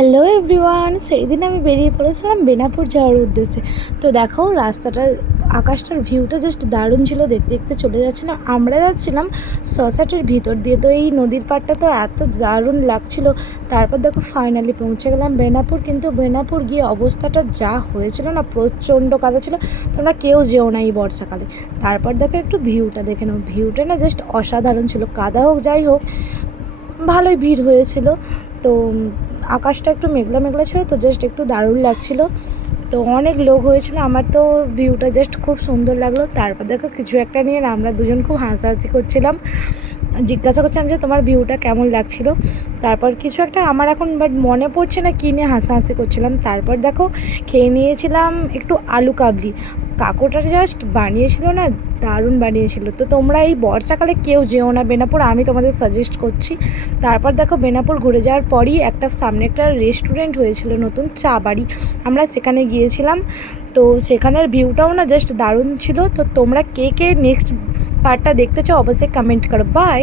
Hello everyone, সেই দিন আমি বেরিয়ে পড়েছিলাম বেনাপুর যাওয়ার উদ্দেশ্যে। তো দেখো রাস্তাটা, আকাশটার ভিউটা জাস্ট দারুণ ছিল। দেখতে দেখতে চলে যাচ্ছিলাম, আমরা যাচ্ছিলাম সোসাইটির ভিতর দিয়ে। তো এই নদীর পাড়টা তো এত দারুণ লাগছিল। তারপর দেখো ফাইনালি পৌঁছে গেলাম বেনাপুর। কিন্তু বেনাপুর গিয়ে অবস্থাটা যা হয়েছিল না, প্রচণ্ড কাদা ছিল। তোমরা কেউ যেও না এই বর্ষাকালে। তারপর দেখো একটু ভিউটা দেখে নাও, ভিউটা না জাস্ট অসাধারণ ছিল। কাদা হোক যাই হোক, ভালোই ভিড় হয়েছিল। তো আকাশটা একটু মেঘলা মেঘলা ছিল, তো জাস্ট একটু দারুণ লাগছিল। তো অনেক লোক হয়েছিল, আমার তো ভিউটা জাস্ট খুব সুন্দর লাগলো। তারপর দেখো কিছু একটা নিয়ে আমরা দুজন খুব হাসাহাসি করছিলাম, জিজ্ঞাসা করছিলাম যে তোমার ভিউটা কেমন লাগছিল। তারপর কিছু একটা আমার এখন বাট মনে পড়ছে না কী নিয়ে হাসাহাসি করছিলাম। তারপর দেখো খেয়ে নিয়েছিলাম একটু আলু কাবলি। কাকুটা জাস্ট বানিয়েছিল না, দারুণ বানিয়েছিল। তো তোমরা এই বর্ষাকালে কেউ যেও না বেনাপুর, আমি তোমাদের সাজেস্ট করছি। তারপর দেখো বেনাপুর ঘুরে যাওয়ার পরই সামনে একটা রেস্টুরেন্ট হয়েছিল নতুন, চা বাড়ি, আমরা সেখানে গিয়েছিলাম। তো সেখানের ভিউটাও না জাস্ট দারুণ ছিল। তো তোমরা কে কে নেক্সট পার্টটা দেখতে চাও অবশ্যই কমেন্ট করো। বাই।